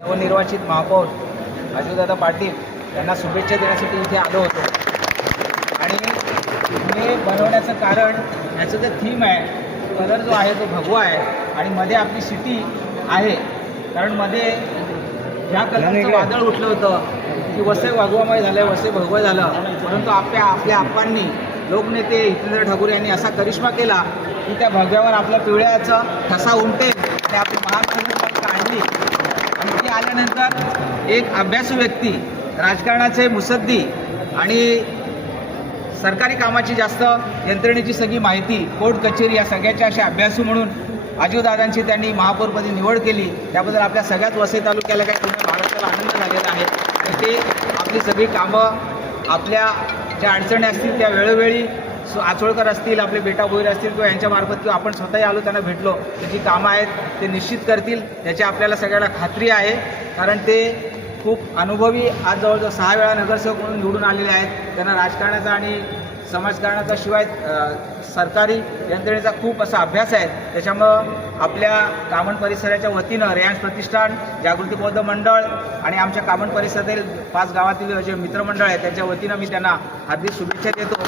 नवनिर्वाचित महापौर अजितदादा पाटील यांना शुभेच्छा देण्यासाठी इथे आलो होतो. आणि हे बनवण्याचं कारण याचं जे थीम आहे, कलर जो आहे तो भगवा आहे आणि मध्ये आपली सिटी आहे. कारण मध्ये ह्या कलरचं वादळ उठलं होतं की वसई भगवामय झालं, वसई भगवा झालं. परंतु आपल्या आप्पांनी, लोकनेते हितेंद्र ठाकूर यांनी असा करिश्मा केला की त्या भगव्यावर आपल्या पिवळ्याचा ठसा उमटेल आणि आपली महानगरपालिका आणली. आणि ती आल्यानंतर एक अभ्यासू व्यक्ती, राजकारणाचे मुत्सद्दी आणि सरकारी कामाची जास्त यंत्रणेची सगळी माहिती, कोर्ट कचेरी या सगळ्याच्या अशा अभ्यासू म्हणून अजितदादांची त्यांनी महापौरपदी निवड केली. त्याबद्दल आपल्या सगळ्याच वसई तालुक्याला काही पूर्ण महाराष्ट्राला आनंद झालेला आहे. आणि ते आपली सगळी कामं, आपल्या ज्या अडचणी असतील त्या वेळोवेळी आचोळकर असतील, आपले बेटा भोईर असतील किंवा यांच्यामार्फत किंवा आपण स्वतःही आलो त्यांना भेटलो, त्याची कामं आहेत ते निश्चित करतील याची आपल्याला सगळ्यांना खात्री आहे. कारण ते खूप अनुभवी, आज जवळजवळ 6 वेळा नगरसेवक म्हणून निवडून आलेले आहेत. त्यांना राजकारणाचा आणि समाजकारणाचा शिवाय सरकारी यंत्रणेचा खूप असा अभ्यास आहे. त्याच्यामुळं आपल्या कामन परिसराच्या वतीनं रेयांश प्रतिष्ठान, जागृती बौद्ध मंडळ आणि आमच्या कामन परिसरातील 5 गावातील जे मित्रमंडळ आहेत त्यांच्या वतीनं मी त्यांना हार्दिक शुभेच्छा देतो.